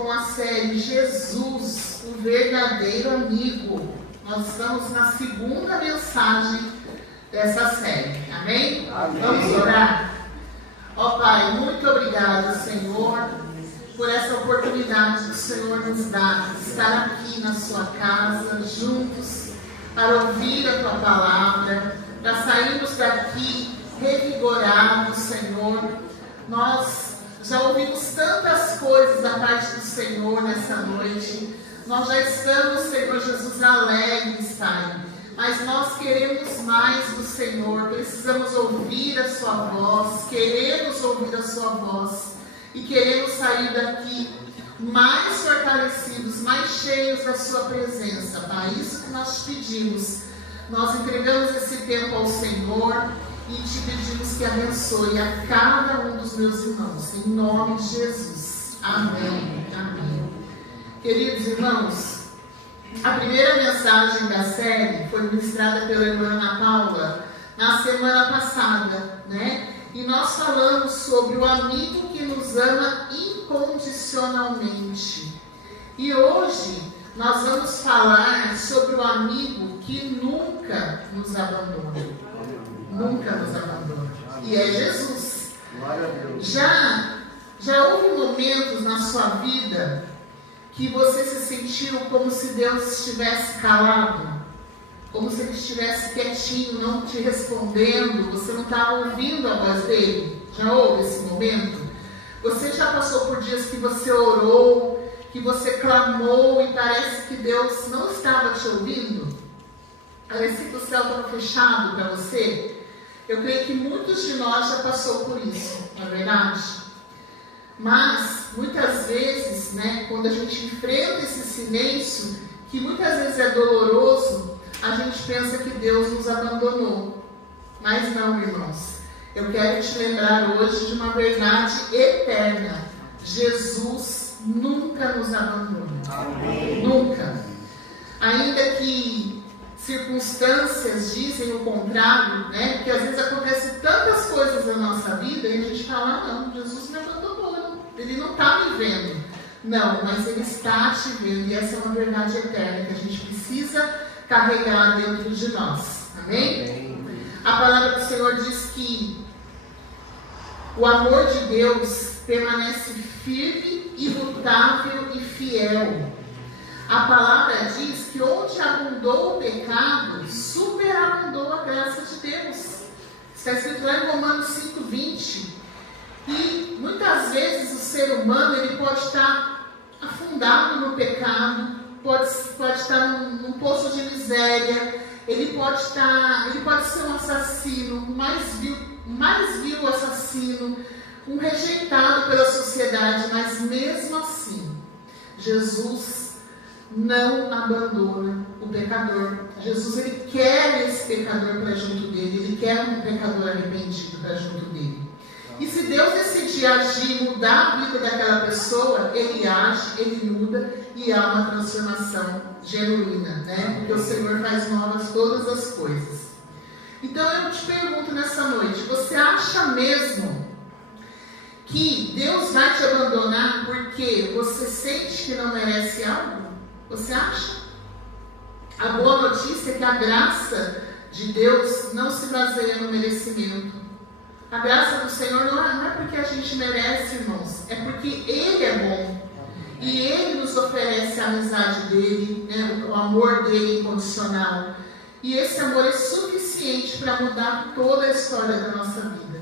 com a série Jesus, o verdadeiro amigo. Nós estamos na segunda mensagem dessa série. Amém? Amém. Vamos orar? Ó Pai, muito obrigado, Senhor, por essa oportunidade que o Senhor nos dá de estar aqui na sua casa, juntos, para ouvir a tua palavra, para sairmos daqui revigorados, Senhor. Nós já ouvimos tantas coisas da parte do Senhor nessa noite. Nós já estamos, Senhor Jesus, alegres, Pai. Mas nós queremos mais do Senhor. Precisamos ouvir a sua voz. Queremos ouvir a sua voz. E queremos sair daqui mais fortalecidos, mais cheios da sua presença, Pai. Isso que nós te pedimos. Nós entregamos esse tempo ao Senhor e te pedimos que abençoe a cada um dos meus irmãos. Em nome de Jesus. Amém. Amém. Queridos irmãos, a primeira mensagem da série foi ministrada pela irmã Ana Paula na semana passada, né? E nós falamos sobre o amigo que nos ama incondicionalmente. E hoje nós vamos falar sobre o amigo que nunca nos abandona. Nunca nos abandona. E é Jesus. Glória a Deus. Já houve momentos na sua vida que você se sentiu como se Deus estivesse calado? Como se Ele estivesse quietinho, não te respondendo, você não estava ouvindo a voz dele? Já houve esse momento? Você já passou por dias que você orou, que você clamou e parece que Deus não estava te ouvindo? Parecia que o céu estava fechado para você? Eu creio que muitos de nós já passou por isso, não é verdade? Mas, muitas vezes, né, quando a gente enfrenta esse silêncio, que muitas vezes é doloroso, a gente pensa que Deus nos abandonou. Mas não, irmãos. Eu quero te lembrar hoje de uma verdade eterna. Jesus nunca nos abandona. Amém. Nunca. Ainda que circunstâncias dizem o contrário, né? Porque às vezes acontecem tantas coisas na nossa vida e a gente fala, não, Jesus me abandonou. Ele não está me vendo. Não, mas Ele está te vendo. E essa é uma verdade eterna que a gente precisa carregar dentro de nós. Amém? Amém. A palavra do Senhor diz que o amor de Deus permanece firme, imutável e fiel. A palavra diz que onde abundou o pecado, superabundou a graça de Deus. Está escrito lá em Romanos 5:20. E muitas vezes o ser humano ele pode estar afundado no pecado, pode estar num poço de miséria, ele pode ser um assassino, um mais vil assassino, um rejeitado pela sociedade, mas mesmo assim, Jesus não abandona o pecador. Jesus ele quer esse pecador para junto dele, ele quer um pecador arrependido para junto dele. E se Deus decidir agir, mudar a vida daquela pessoa, Ele age, Ele muda e há uma transformação genuína, né? Porque o Senhor faz novas todas as coisas. Então eu te pergunto nessa noite, você acha mesmo que Deus vai te abandonar porque você sente que não merece algo? Você acha? A boa notícia é que a graça de Deus não se baseia no merecimento. A graça do Senhor não é porque a gente merece, irmãos. É porque Ele é bom. E Ele nos oferece a amizade dEle, né, o amor dEle incondicional. E esse amor é suficiente para mudar toda a história da nossa vida.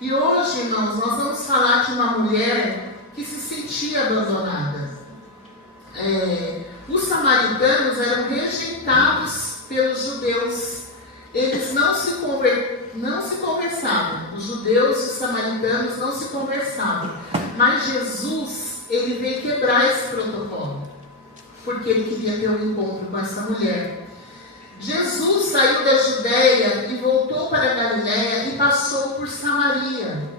E hoje, irmãos, nós vamos falar de uma mulher que se sentia abandonada. Os samaritanos eram rejeitados pelos judeus. Eles não se conversavam. Os judeus e os samaritanos não se conversavam. Mas Jesus, ele veio quebrar esse protocolo. Porque ele queria ter um encontro com essa mulher. Jesus saiu da Judeia e voltou para a Galiléia e passou por Samaria.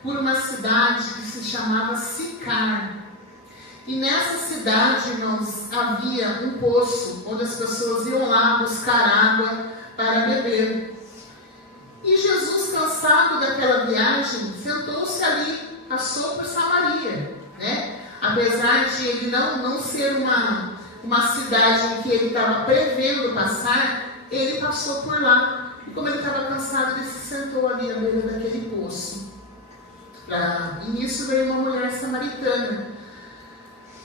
Por uma cidade que se chamava Sicar. E nessa cidade, irmãos, havia um poço onde as pessoas iam lá buscar água para beber. E Jesus, cansado daquela viagem, sentou-se ali, passou por Samaria, né? apesar de ele não ser uma cidade em que ele estava prevendo passar, ele passou por lá. E como ele estava cansado, ele se sentou ali à beira daquele poço. E nisso veio uma mulher samaritana.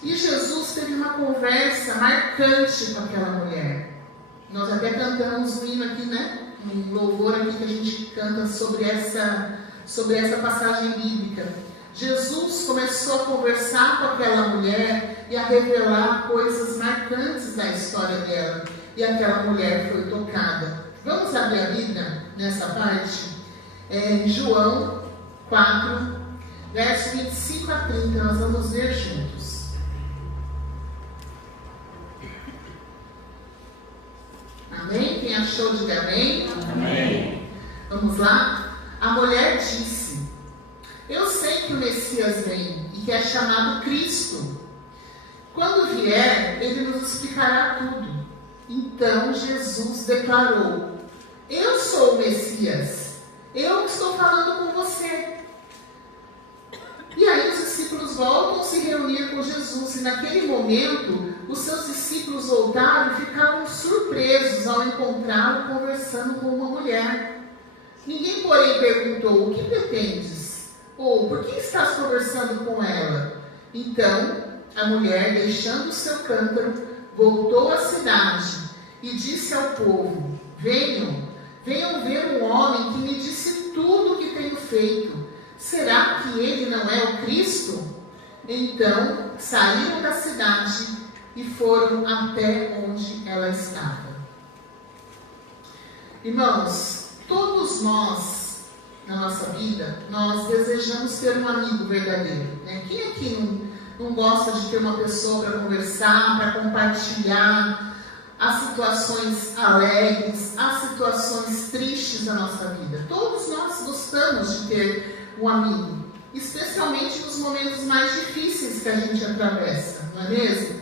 E Jesus teve uma conversa marcante com aquela mulher. Nós até cantamos um hino aqui, né? Um louvor aqui que a gente canta sobre essa passagem bíblica. Jesus começou a conversar com aquela mulher e a revelar coisas marcantes da história dela. E aquela mulher foi tocada. Vamos abrir a Bíblia nessa parte? Em João 4, verso 25 a 30, nós vamos ver juntos. Amém? Quem achou, diga amém. Amém. Vamos lá? A mulher disse: eu sei que o Messias vem e que é chamado Cristo. Quando vier, ele nos explicará tudo. Então Jesus declarou: eu sou o Messias, eu estou falando com você. E aí os discípulos voltam a se reunir com Jesus, e naquele momento os seus discípulos voltaram e ficaram surpresos ao encontrá-lo conversando com uma mulher. Ninguém, porém, perguntou: o que pretendes? Ou por que estás conversando com ela? Então a mulher, deixando o seu cântaro, voltou à cidade e disse ao povo: venham ver um homem que me disse tudo o que tenho feito. Será que ele não é o Cristo? Então saíram da cidade e foram até onde ela estava. Irmãos, todos nós, na nossa vida, nós desejamos ter um amigo verdadeiro, né? Quem aqui não gosta de ter uma pessoa para conversar, para compartilhar as situações alegres, as situações tristes da nossa vida? Todos nós gostamos de ter um amigo, especialmente nos momentos mais difíceis que a gente atravessa, não é mesmo?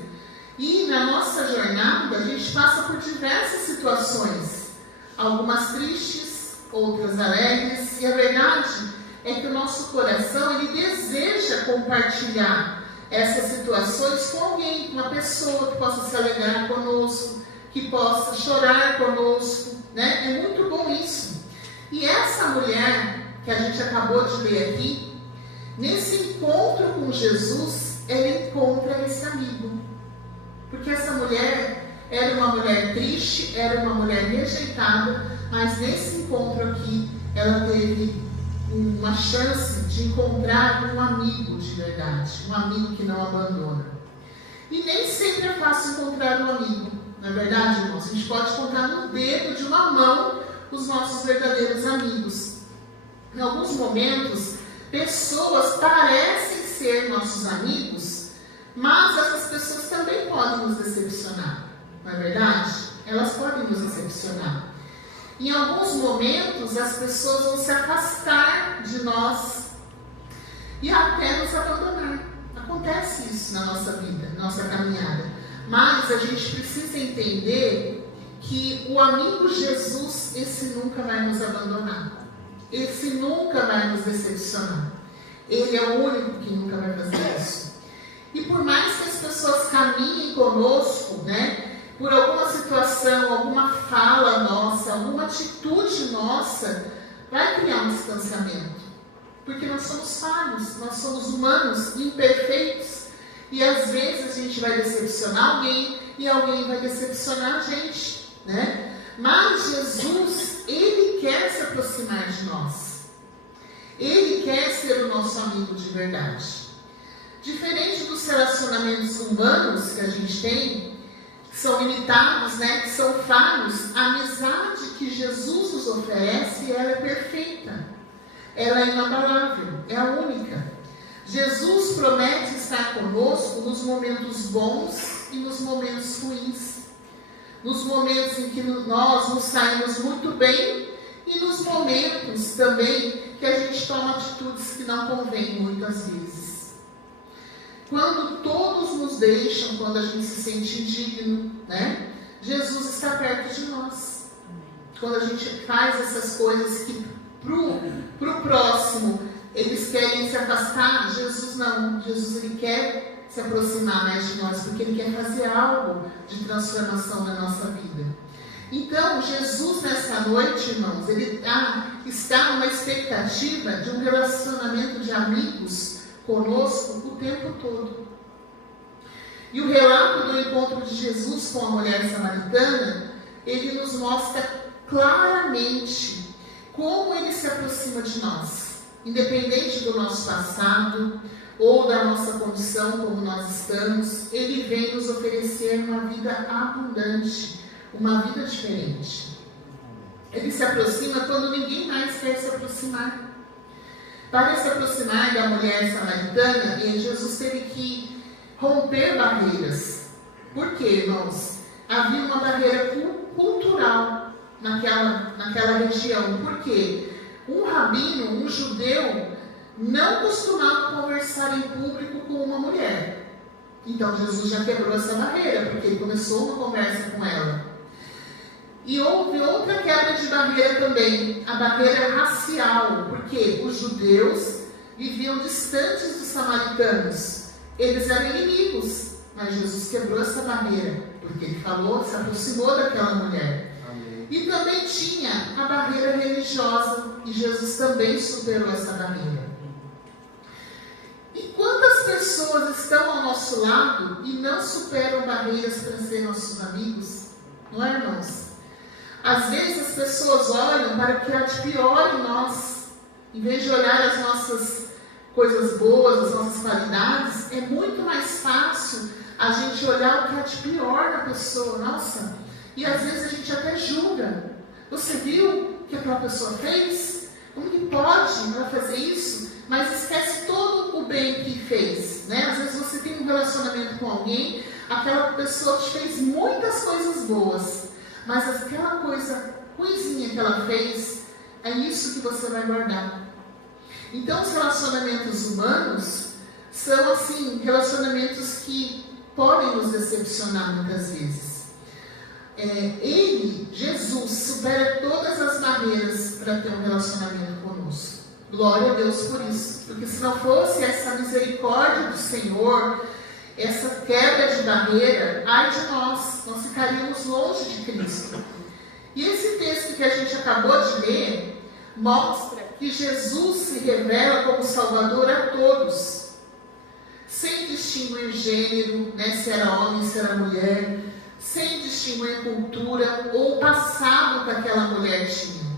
E na nossa jornada a gente passa por diversas situações, algumas tristes, outras alegres, e a verdade é que o nosso coração, ele deseja compartilhar essas situações com alguém, uma pessoa que possa se alegrar conosco, que possa chorar conosco, né? É muito bom isso. E essa mulher que a gente acabou de ler aqui, nesse encontro com Jesus, ela encontra esse amigo. Porque essa mulher era uma mulher triste, era uma mulher rejeitada, mas nesse encontro aqui, ela teve uma chance de encontrar um amigo de verdade, um amigo que não abandona. E nem sempre é fácil encontrar um amigo, não é verdade, irmãos? A gente pode contar no dedo de uma mão os nossos verdadeiros amigos. Em alguns momentos, pessoas parecem ser nossos amigos, mas essas pessoas também podem nos decepcionar, não é verdade? Elas podem nos decepcionar. Em alguns momentos, as pessoas vão se afastar de nós e até nos abandonar. Acontece isso na nossa vida, na nossa caminhada. Mas a gente precisa entender que o amigo Jesus, esse nunca vai nos abandonar. Esse nunca vai nos decepcionar. Ele é o único que nunca vai fazer isso. E por mais que as pessoas caminhem conosco, né, por alguma situação, alguma fala nossa, alguma atitude nossa, vai criar um distanciamento. Porque nós somos falhos, nós somos humanos, imperfeitos. E às vezes a gente vai decepcionar alguém e alguém vai decepcionar a gente, né? Mas Jesus, Ele quer se aproximar de nós. Ele quer ser o nosso amigo de verdade. Diferente dos relacionamentos humanos que a gente tem, que são limitados, né, que são falhos, a amizade que Jesus nos oferece, ela é perfeita. Ela é inabalável, é a única. Jesus promete estar conosco nos momentos bons e nos momentos ruins. Nos momentos em que nós nos saímos muito bem e nos momentos também que a gente toma atitudes que não convêm muitas vezes. Quando todos nos deixam, quando a gente se sente indigno, né? Jesus está perto de nós. Quando a gente faz essas coisas que pro próximo eles querem se afastar, Jesus não. Jesus, ele quer se aproximar mais de nós, porque Ele quer fazer algo de transformação na nossa vida. Então, Jesus nessa noite, irmãos, Ele está numa expectativa de um relacionamento de amigos conosco o tempo todo. E o relato do encontro de Jesus com a mulher samaritana, ele nos mostra claramente como Ele se aproxima de nós, independente do nosso passado ou da nossa condição como nós estamos. Ele vem nos oferecer uma vida abundante, uma vida diferente. Ele se aproxima quando ninguém mais quer se aproximar. Para se aproximar da mulher samaritana, Jesus teve que romper barreiras. Por quê, irmãos? Havia uma barreira cultural naquela região. Por quê? Um rabino, um judeu, não costumava conversar em público com uma mulher. Então Jesus já quebrou essa barreira, porque ele começou uma conversa com ela. E houve outra quebra de barreira também, a barreira racial, porque os judeus viviam distantes dos samaritanos. Eles eram inimigos, mas Jesus quebrou essa barreira, porque Ele falou, se aproximou daquela mulher. Amém. E também tinha a barreira religiosa, e Jesus também superou essa barreira. E quantas pessoas estão ao nosso lado e não superam barreiras para ser nossos amigos? Não é, irmãos? Às vezes as pessoas olham para o que há de pior em nós, em vez de olhar as nossas coisas boas, as nossas qualidades. É muito mais fácil a gente olhar o que há de pior na pessoa, nossa, e às vezes a gente até julga. Você viu o que aquela pessoa fez? Como que pode ela fazer isso? Mas esquece todo o bem que fez, né? Às vezes você tem um relacionamento com alguém, aquela pessoa te fez muitas coisas boas, mas aquela coisa ruimzinha que ela fez, é isso que você vai guardar. Então, os relacionamentos humanos são, assim, relacionamentos que podem nos decepcionar muitas vezes. Jesus, supera todas as barreiras para ter um relacionamento conosco. Glória a Deus por isso. Porque se não fosse essa misericórdia do Senhor, essa quebra de barreira, ai de nós ficaríamos longe de Cristo. E esse texto que a gente acabou de ler mostra que Jesus se revela como Salvador a todos, sem distinguir gênero, né, se era homem, se era mulher, sem distinguir cultura ou passado que aquela mulher tinha.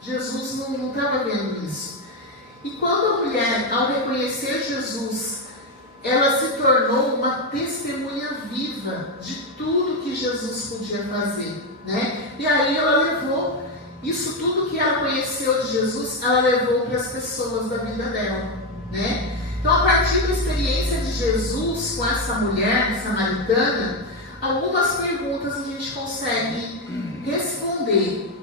Jesus não estava vendo isso. E quando a mulher, ao reconhecer Jesus, ela se tornou uma testemunha viva de tudo que Jesus podia fazer, né? E aí ela levou isso tudo que ela conheceu de Jesus, ela levou para as pessoas da vida dela, né? Então, a partir da experiência de Jesus com essa mulher samaritana, algumas perguntas a gente consegue responder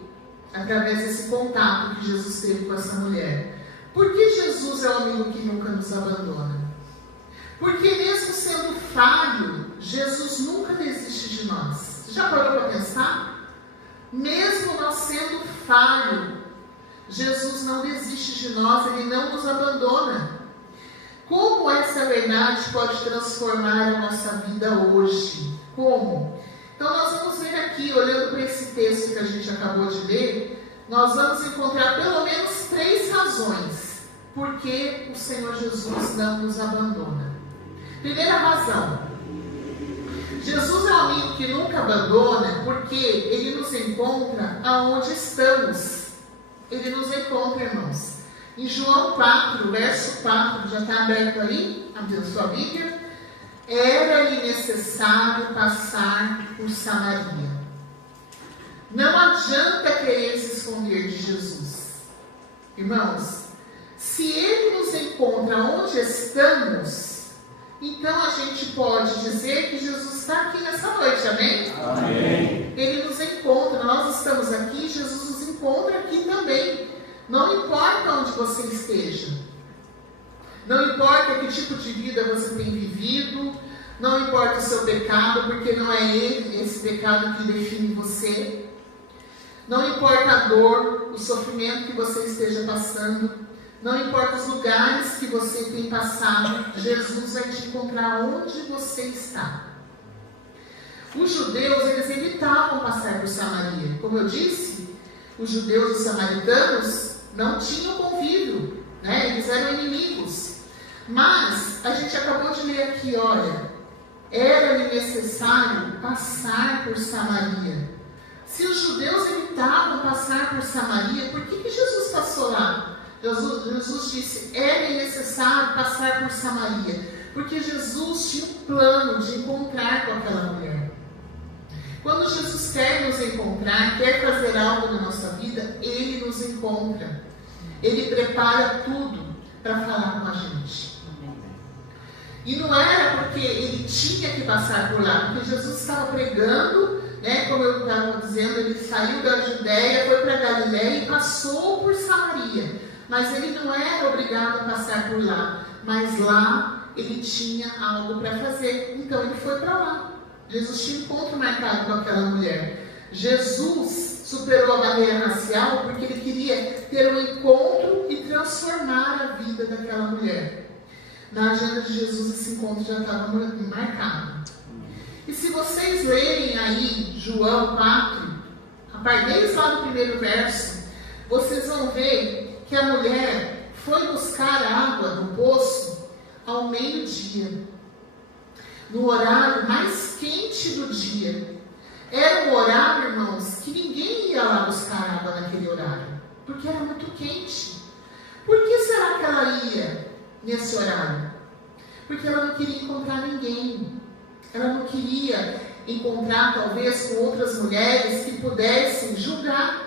através desse contato que Jesus teve com essa mulher. Por que Jesus é o amigo que nunca nos abandona? Porque mesmo sendo falho, Jesus nunca desiste de nós. Você já parou para pensar? Mesmo nós sendo falho, Jesus não desiste de nós, Ele não nos abandona. Como essa verdade pode transformar a nossa vida hoje? Como? Então nós vamos ver aqui, olhando para esse texto que a gente acabou de ler, nós vamos encontrar pelo menos 3 razões por que o Senhor Jesus não nos abandona. Primeira razão: Jesus é um amigo que nunca abandona, porque Ele nos encontra aonde estamos. Ele nos encontra, irmãos. Em João 4, verso 4, já está aberto aí, a sua Bíblia. Era-lhe necessário passar por Samaria. Não adianta querer se esconder de Jesus. Irmãos, se Ele nos encontra onde estamos, então a gente pode dizer que Jesus está aqui nessa noite, amém? Amém. Ele nos encontra, nós estamos aqui, Jesus nos encontra aqui também. Não importa onde você esteja, não importa que tipo de vida você tem vivido, não importa o seu pecado, porque não é esse pecado que define você, não importa a dor, o sofrimento que você esteja passando, Não importa os lugares que você tem passado, Jesus vai te encontrar onde você está. Os judeus, eles evitavam passar por Samaria. Como eu disse, os judeus e os samaritanos não tinham convívio, né? Eles eram inimigos. Mas, a gente acabou de ler aqui, olha, era necessário passar por Samaria. Se os judeus evitavam passar por Samaria, por que Jesus passou lá? Jesus disse, era necessário passar por Samaria, porque Jesus tinha um plano de encontrar com aquela mulher. Quando Jesus quer nos encontrar, quer fazer algo na nossa vida, Ele nos encontra. Ele prepara tudo para falar com a gente. E não era porque Ele tinha que passar por lá, porque Jesus estava pregando, né, como eu estava dizendo, Ele saiu da Judéia, foi para Galiléia e passou por Samaria. Mas Ele não era obrigado a passar por lá. Mas lá Ele tinha algo para fazer. Então Ele foi para lá. Jesus tinha um encontro marcado com aquela mulher. Jesus superou a barreira racial porque Ele queria ter um encontro e transformar a vida daquela mulher. Na agenda de Jesus esse encontro já estava marcado. E se vocês lerem aí João 4, a partir deles lá do primeiro verso, vocês vão ver que a mulher foi buscar água no poço ao meio-dia, no horário mais quente do dia. Era um horário, irmãos, que ninguém ia lá buscar água naquele horário, porque era muito quente. Por que será que ela ia nesse horário? Porque ela não queria encontrar ninguém. Ela não queria encontrar, talvez, com outras mulheres que pudessem julgar.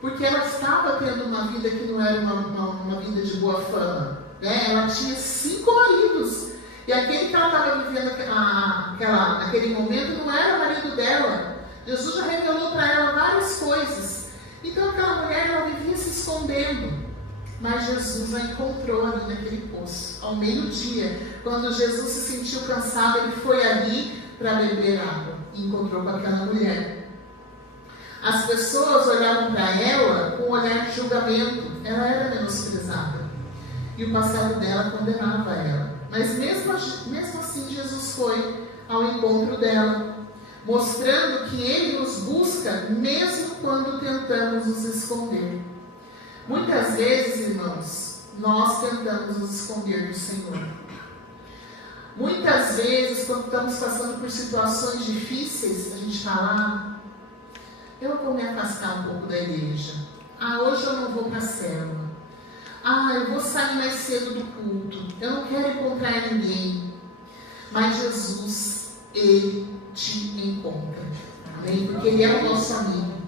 Porque ela estava tendo uma vida que não era uma vida de boa fama. Né? Ela tinha 5 maridos. E aquele que ela estava vivendo naquele momento não era o marido dela. Jesus já revelou para ela várias coisas. Então aquela mulher, ela vivia se escondendo. Mas Jesus a encontrou ali naquele poço, ao meio-dia. Quando Jesus se sentiu cansado, Ele foi ali para beber água. E encontrou com aquela mulher. As pessoas olhavam para ela com um olhar de julgamento. Ela era menosprezada. E o passado dela condenava ela. Mas mesmo assim, Jesus foi ao encontro dela, mostrando que Ele nos busca mesmo quando tentamos nos esconder. Muitas vezes, irmãos, nós tentamos nos esconder do Senhor. Muitas vezes, quando estamos passando por situações difíceis, a gente fala, eu vou me afastar um pouco da igreja. Hoje eu não vou para a célula. Eu vou sair mais cedo do culto. Eu não quero encontrar ninguém. Mas Jesus, Ele te encontra. Amém? Porque Ele é o nosso amigo.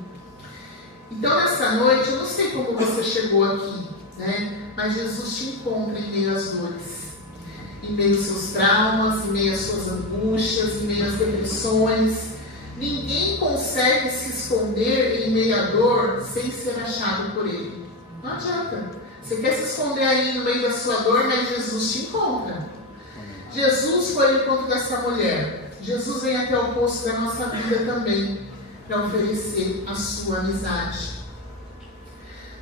Então, nessa noite, eu não sei como você chegou aqui, né? Mas Jesus te encontra em meio às dores. Em meio aos seus traumas, em meio às suas angústias, em meio às depressões. Ninguém consegue se esconder em meio à dor sem ser achado por Ele. Não adianta. Você quer se esconder aí no meio da sua dor, mas Jesus te encontra. Jesus foi ao encontro dessa mulher. Jesus vem até o poço da nossa vida também, para oferecer a sua amizade.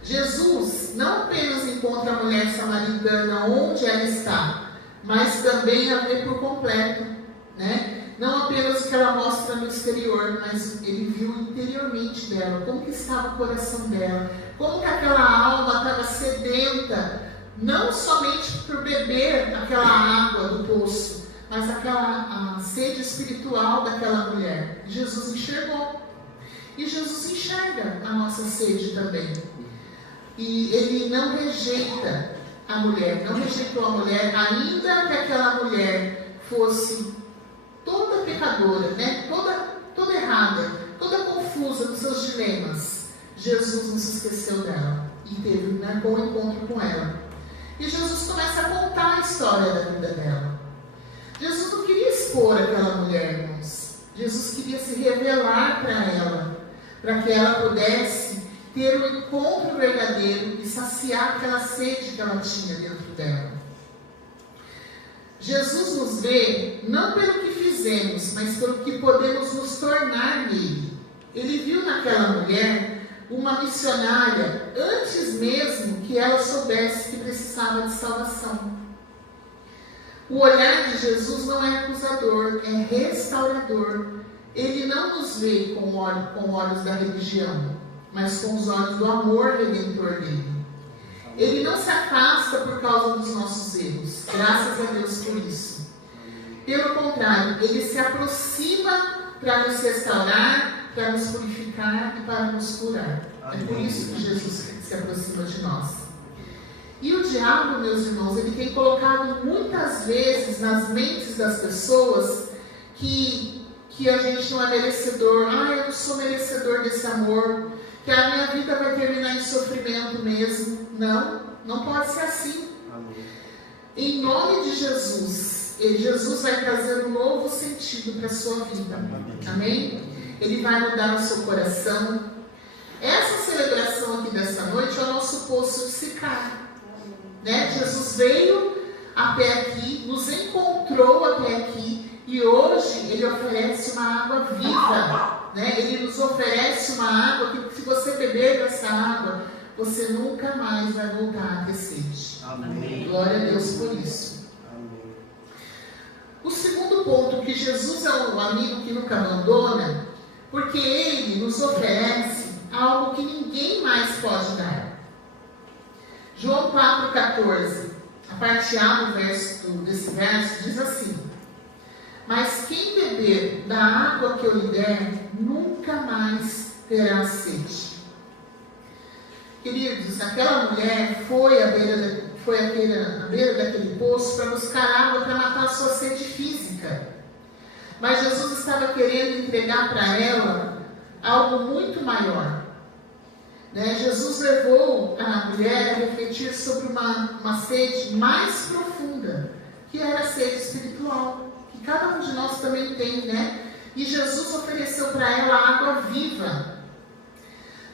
Jesus não apenas encontra a mulher samaritana onde ela está, mas também a vê por completo, né? Não apenas o que ela mostra no exterior, mas Ele viu interiormente dela, como que estava o coração dela, como que aquela alma estava sedenta, não somente por beber aquela água do poço, mas a sede espiritual daquela mulher. Jesus enxergou. E Jesus enxerga a nossa sede também. E Ele não rejeita a mulher, não rejeitou a mulher, ainda que aquela mulher fosse toda pecadora, né? toda errada, toda confusa nos seus dilemas. Jesus não se esqueceu dela e teve um bom encontro com ela. E Jesus começa a contar a história da vida dela. Jesus não queria expor aquela mulher, irmãos. Jesus queria se revelar para ela, para que ela pudesse ter um encontro verdadeiro e saciar aquela sede que ela tinha dentro dela. Jesus nos vê não pelo que fizemos, mas pelo que podemos nos tornar nele. Ele viu naquela mulher uma missionária antes mesmo que ela soubesse que precisava de salvação. O olhar de Jesus não é acusador, é restaurador. Ele não nos vê com olhos da religião, mas com os olhos do amor redentor dele. Ele não se afasta por causa dos nossos erros, graças a Deus por isso. Pelo contrário, ele se aproxima para nos restaurar, para nos purificar e para nos curar. É por isso que Jesus se aproxima de nós. E o diabo, meus irmãos, ele tem colocado muitas vezes nas mentes das pessoas que a gente não é merecedor. Eu não sou merecedor desse amor, que a minha vida vai terminar em sofrimento mesmo. Não pode ser assim. Amém. Em nome de Jesus, Jesus vai trazer um novo sentido para a sua vida. Amém? Ele vai mudar o seu coração. Essa celebração aqui dessa noite é o nosso poço de Sicar. Jesus veio até aqui, nos encontrou até aqui, e hoje Ele oferece uma água viva. Ele nos oferece uma água que, se você beber dessa água, você nunca mais vai voltar a ter sede. Amém. Glória a Deus por isso. Amém. O segundo ponto, que Jesus é um amigo que nunca abandona, porque Ele nos oferece algo que ninguém mais pode dar. João 4,14, a parte A desse verso, diz assim: mas quem beber da água que eu lhe der, nunca mais terá sede. Queridos, aquela mulher foi à beira daquele poço para buscar água para matar a sua sede física. Mas Jesus estava querendo entregar para ela algo muito maior. Jesus levou a mulher a refletir sobre uma sede mais profunda, que era a sede espiritual, que cada um de nós também tem, E Jesus ofereceu para ela água viva,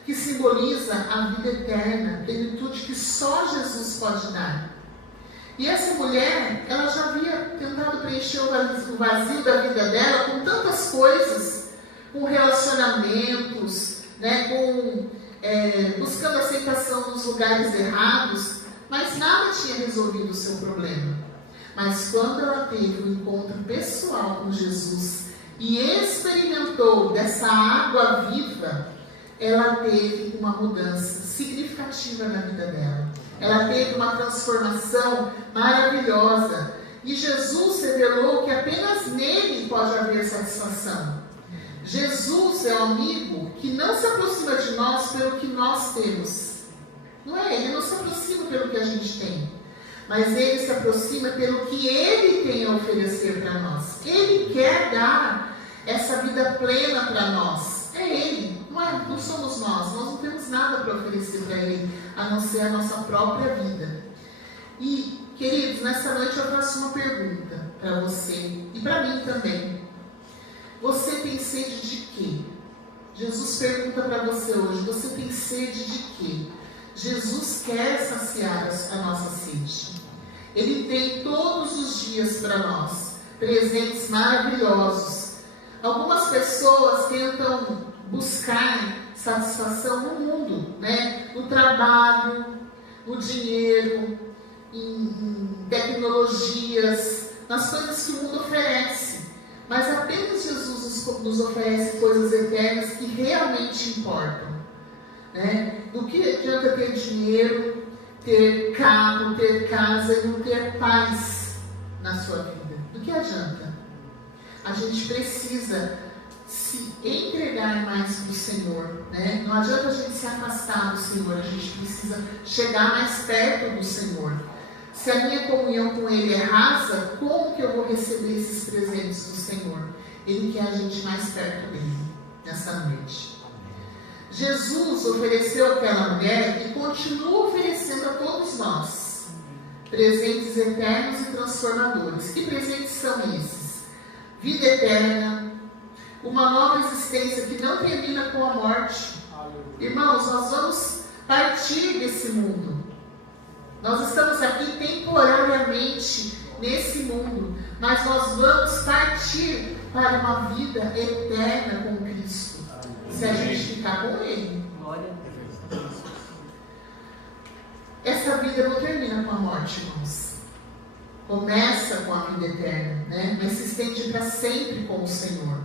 que simboliza a vida eterna, plenitude que só Jesus pode dar. E essa mulher, ela já havia tentado preencher o vazio da vida dela com tantas coisas, com relacionamentos, buscando aceitação nos lugares errados, mas nada tinha resolvido o seu problema. Mas quando ela teve um encontro pessoal com Jesus e experimentou dessa água viva, ela teve uma mudança significativa na vida dela. Ela teve uma transformação maravilhosa. E Jesus revelou que apenas nele pode haver satisfação. Jesus é um amigo que não se aproxima de nós pelo que nós temos. Ele não se aproxima pelo que a gente tem. Mas ele se aproxima pelo que ele tem a oferecer para nós. Ele quer dar essa vida plena para nós. É ele. Não somos nós não temos nada para oferecer para Ele, a não ser a nossa própria vida. E, queridos, nessa noite eu faço uma pergunta para você e para mim também. Você tem sede de quê? Jesus pergunta para você hoje, você tem sede de quê? Jesus quer saciar a nossa sede. Ele tem todos os dias para nós presentes maravilhosos. Algumas pessoas tentam buscar satisfação no mundo, no trabalho, no dinheiro, em tecnologias, nas coisas que o mundo oferece. Mas apenas Jesus nos oferece coisas eternas que realmente importam. Do que adianta ter dinheiro, ter carro, ter casa e não ter paz na sua vida? Do que adianta? A gente precisa se entregar mais para o Senhor, Não adianta a gente se afastar do Senhor, a gente precisa chegar mais perto do Senhor. Se a minha comunhão com Ele é rasa, como que eu vou receber esses presentes do Senhor? Ele quer a gente mais perto dele, nessa noite. Jesus ofereceu àquela mulher e continua oferecendo a todos nós presentes eternos e transformadores. Que presentes são esses? Vida eterna, uma nova existência que não termina com a morte. Irmãos, nós vamos partir desse mundo. Nós estamos aqui temporariamente nesse mundo, mas nós vamos partir para uma vida eterna com Cristo, se a gente ficar com Ele. Glória a Deus. Essa vida não termina com a morte, irmãos. Começa com a vida eterna, né? Mas se estende para sempre com o Senhor.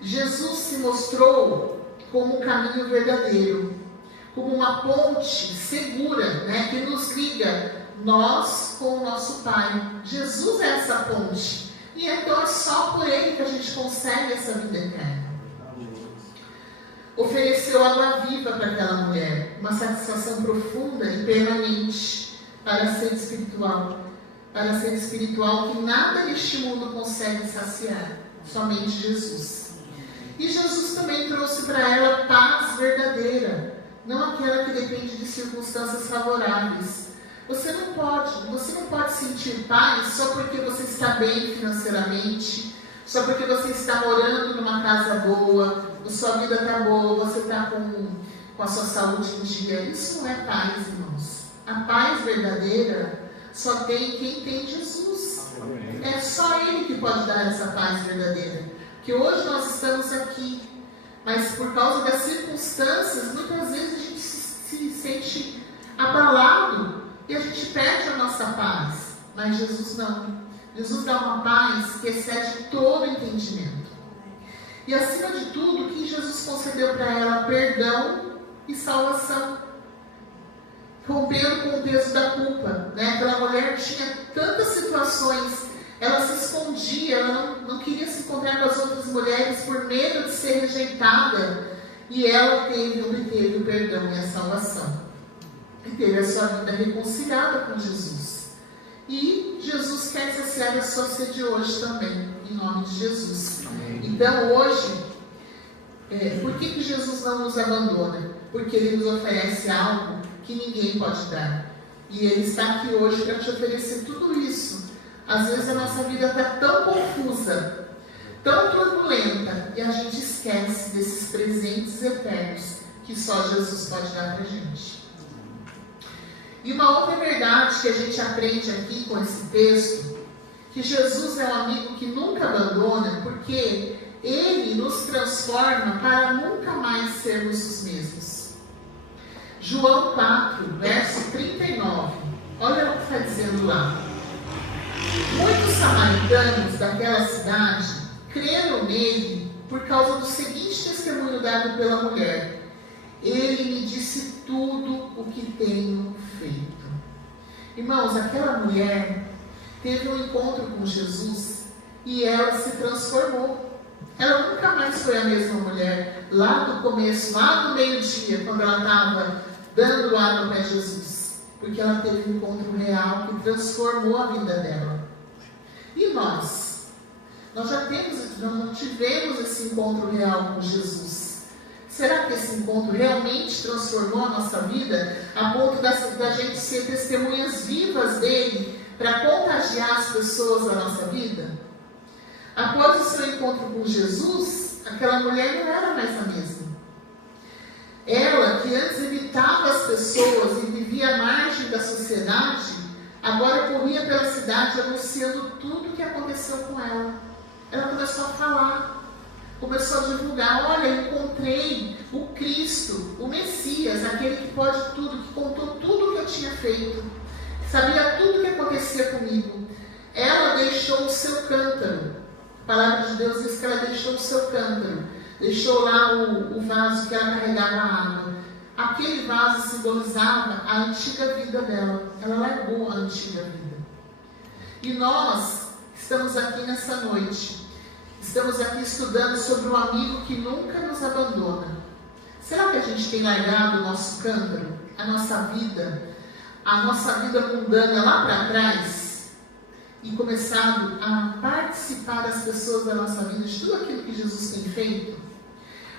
Jesus se mostrou como um caminho verdadeiro, como uma ponte segura, né? Que nos liga nós com o nosso Pai. Jesus é essa ponte. E então é só por Ele que a gente consegue essa vida eterna. Ofereceu água viva para aquela mulher, uma satisfação profunda e permanente para ser espiritual. Para ser espiritual que nada neste mundo consegue saciar, somente Jesus. E Jesus também trouxe para ela paz verdadeira, não aquela que depende de circunstâncias favoráveis. Você não pode sentir paz só porque você está bem financeiramente, só porque você está morando numa casa boa, a sua vida está boa, você está com a sua saúde em dia. Isso não é paz, irmãos. A paz verdadeira só tem quem tem Jesus. É só Ele que pode dar essa paz verdadeira. Que hoje nós estamos aqui, mas por causa das circunstâncias, muitas vezes a gente se sente abalado e a gente perde a nossa paz. Mas Jesus não. Jesus dá uma paz que excede todo entendimento. E acima de tudo, o que Jesus concedeu para ela? Perdão e salvação. Rompendo com o peso da culpa, né? Aquela mulher tinha tantas situações, ela se escondia, ela não queria se encontrar com as outras mulheres por medo de ser rejeitada, e ela obteve o perdão e a salvação, e teve a sua vida reconciliada com Jesus. E Jesus quer saciar a sua sede hoje também, em nome de Jesus. Então hoje, por que Jesus não nos abandona? Porque Ele nos oferece algo que ninguém pode dar. E Ele está aqui hoje para te oferecer tudo isso. Às vezes a nossa vida está tão confusa, tão turbulenta, e a gente esquece desses presentes eternos que só Jesus pode dar para a gente. E uma outra verdade que a gente aprende aqui com esse texto, que Jesus é um amigo que nunca abandona, porque Ele nos transforma para nunca mais sermos os mesmos. João 4, verso 39. Olha o que está dizendo lá. Muitos samaritanos daquela cidade creram nele por causa do seguinte testemunho dado pela mulher: Ele me disse tudo o que tenho feito. Irmãos, aquela mulher teve um encontro com Jesus e ela se transformou. Ela nunca mais foi a mesma mulher lá do começo, lá no meio-dia, quando ela estava dando água para Jesus, porque ela teve um encontro real que transformou a vida dela. E nós já não tivemos esse encontro real com Jesus. Será que esse encontro realmente transformou a nossa vida a ponto da gente ser testemunhas vivas dele para contagiar as pessoas da nossa vida? Após o seu encontro com Jesus, aquela mulher não era mais a mesma. Ela, que antes evitava as pessoas e vivia à margem da sociedade, agora corria pela cidade anunciando tudo o que aconteceu com ela. Ela começou a falar, começou a divulgar: olha, encontrei o Cristo, o Messias, aquele que pode tudo, que contou tudo o que eu tinha feito, sabia tudo o que acontecia comigo. Ela deixou o seu cântaro. A palavra de Deus diz que ela deixou o seu cântaro, deixou lá o vaso que ela carregava a água. Aquele vaso simbolizava a antiga vida dela. Ela largou a antiga vida. E nós estamos aqui nessa noite, estamos aqui estudando sobre um amigo que nunca nos abandona. Será que a gente tem largado o nosso cântaro, a nossa vida mundana lá para trás, e começado a participar das pessoas da nossa vida, de tudo aquilo que Jesus tem feito?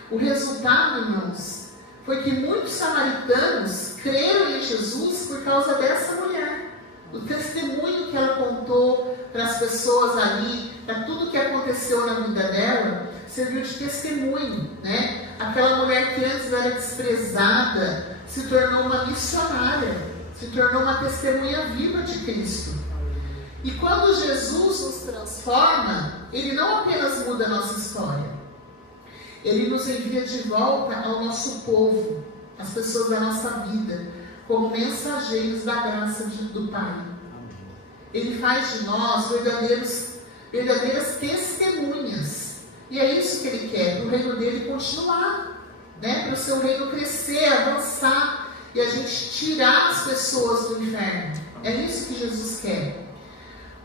O resultado, irmãos, foi que muitos samaritanos creram em Jesus por causa dessa mulher. O testemunho que ela contou para as pessoas ali, para tudo que aconteceu na vida dela, serviu de testemunho, né? Aquela mulher que antes era desprezada se tornou uma missionária, se tornou uma testemunha viva de Cristo. E quando Jesus nos transforma, Ele não apenas muda a nossa história, Ele nos envia de volta ao nosso povo. as pessoas da nossa vida, como mensageiros da graça do Pai. Ele faz de nós verdadeiras testemunhas. E é isso que Ele quer, para o reino dele continuar, né? Para o seu reino crescer, avançar, e a gente tirar as pessoas do inferno. É isso que Jesus quer.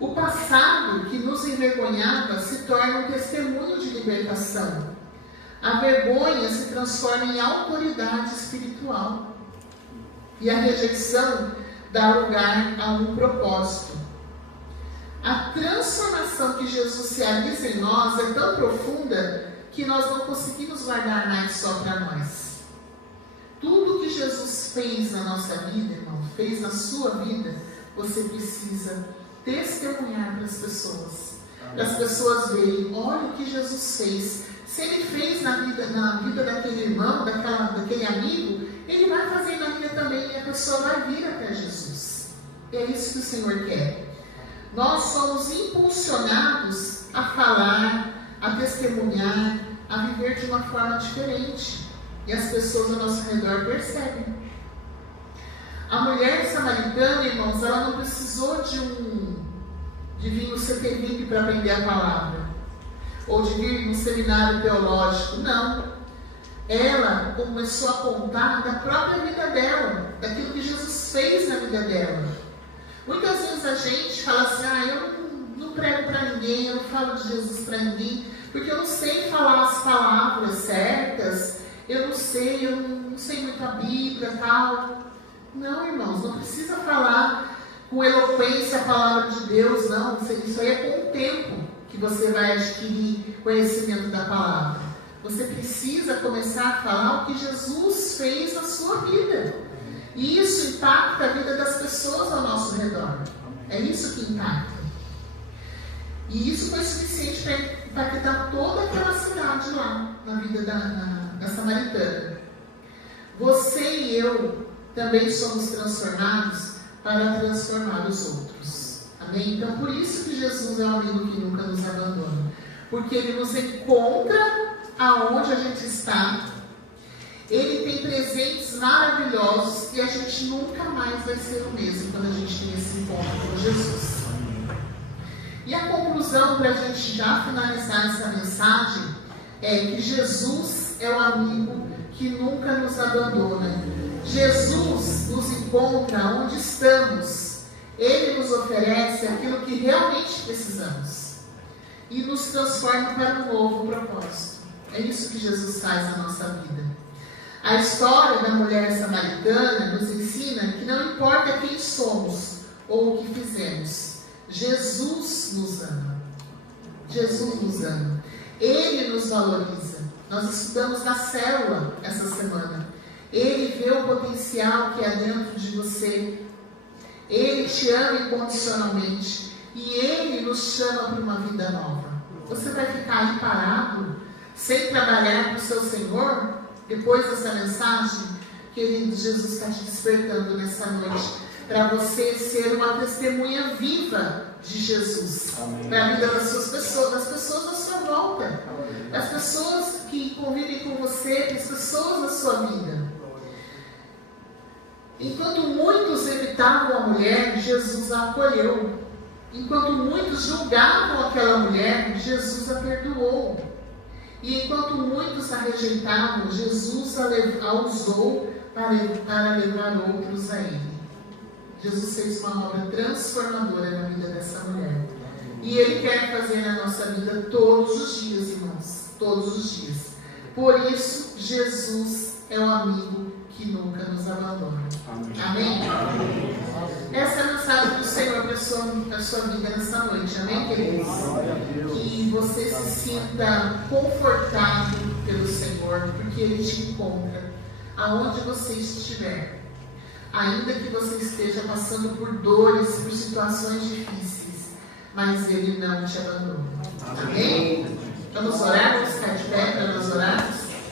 O passado que nos envergonhava se torna um testemunho de libertação. A vergonha se transforma em autoridade espiritual. E a rejeição dá lugar a um propósito. A transformação que Jesus se realiza em nós é tão profunda que nós não conseguimos guardar mais só para nós. Tudo que Jesus fez na nossa vida, irmão, fez na sua vida, você precisa testemunhar para as pessoas. Para as pessoas verem, olha o que Jesus fez. Se Ele fez na vida daquele irmão, daquele amigo, Ele vai fazer na minha também, e a pessoa vai vir até Jesus. É isso que o Senhor quer. Nós somos impulsionados a falar, a testemunhar, a viver de uma forma diferente. E as pessoas ao nosso redor percebem. A mulher samaritana, irmãos, ela não precisou de vir no CTVIP para aprender a palavra. Ou de vir no seminário teológico. Não. Ela começou a contar da própria vida dela, daquilo que Jesus fez na vida dela. Muitas vezes a gente fala assim, eu não prego para ninguém, eu não falo de Jesus para ninguém, porque eu não sei falar as palavras certas, eu não sei muito a Bíblia e tal. Não, irmãos, não precisa falar com eloquência a palavra de Deus, não. Isso aí é com o tempo que você vai adquirir conhecimento da palavra. Você precisa começar a falar o que Jesus fez na sua vida. E isso impacta a vida das pessoas ao nosso redor. É isso que impacta. E isso foi suficiente para impactar toda aquela cidade lá, na vida da samaritana. Você e eu também somos transformados para transformar os outros. Amém? Então, por isso que Jesus é um amigo que nunca nos abandona. Porque Ele nos encontra aonde a gente está. Ele tem presentes maravilhosos e a gente nunca mais vai ser o mesmo quando a gente tem esse encontro com Jesus. E a conclusão para a gente já finalizar essa mensagem é que Jesus é o amigo que nunca nos abandona. Jesus nos encontra onde estamos. Ele nos oferece aquilo que realmente precisamos e nos transforma para um novo propósito. É isso que Jesus faz na nossa vida. A história da mulher samaritana nos ensina que não importa quem somos ou o que fizemos, Jesus nos ama. Jesus nos ama. Ele nos valoriza. Nós estudamos na célula essa semana. Ele vê o potencial que há dentro de você. Ele te ama incondicionalmente. E Ele nos chama para uma vida nova. Você vai ficar aí parado, sem trabalhar para o seu Senhor? Depois dessa mensagem, querido, Jesus está te despertando nessa noite para você ser uma testemunha viva de Jesus. Para a vida das pessoas à sua volta, das pessoas que convivem com você, das pessoas da sua vida. Enquanto muitos evitavam a mulher, Jesus a acolheu. Enquanto muitos julgavam aquela mulher, Jesus a perdoou. E enquanto muitos a rejeitavam, Jesus a usou para levar outros a Ele. Jesus fez uma obra transformadora na vida dessa mulher. E Ele quer fazer na nossa vida todos os dias, irmãos. Todos os dias. Por isso, Jesus é o amigo que nunca nos abandona. Amém? Amém? Essa é a mensagem do Senhor para a sua vida nessa noite. Amém, queridos? Que você se sinta confortado pelo Senhor, porque Ele te encontra aonde você estiver. Ainda que você esteja passando por dores, por situações difíceis, mas Ele não te abandona. Amém? Vamos orar? Vamos ficar de pé para nós orarmos?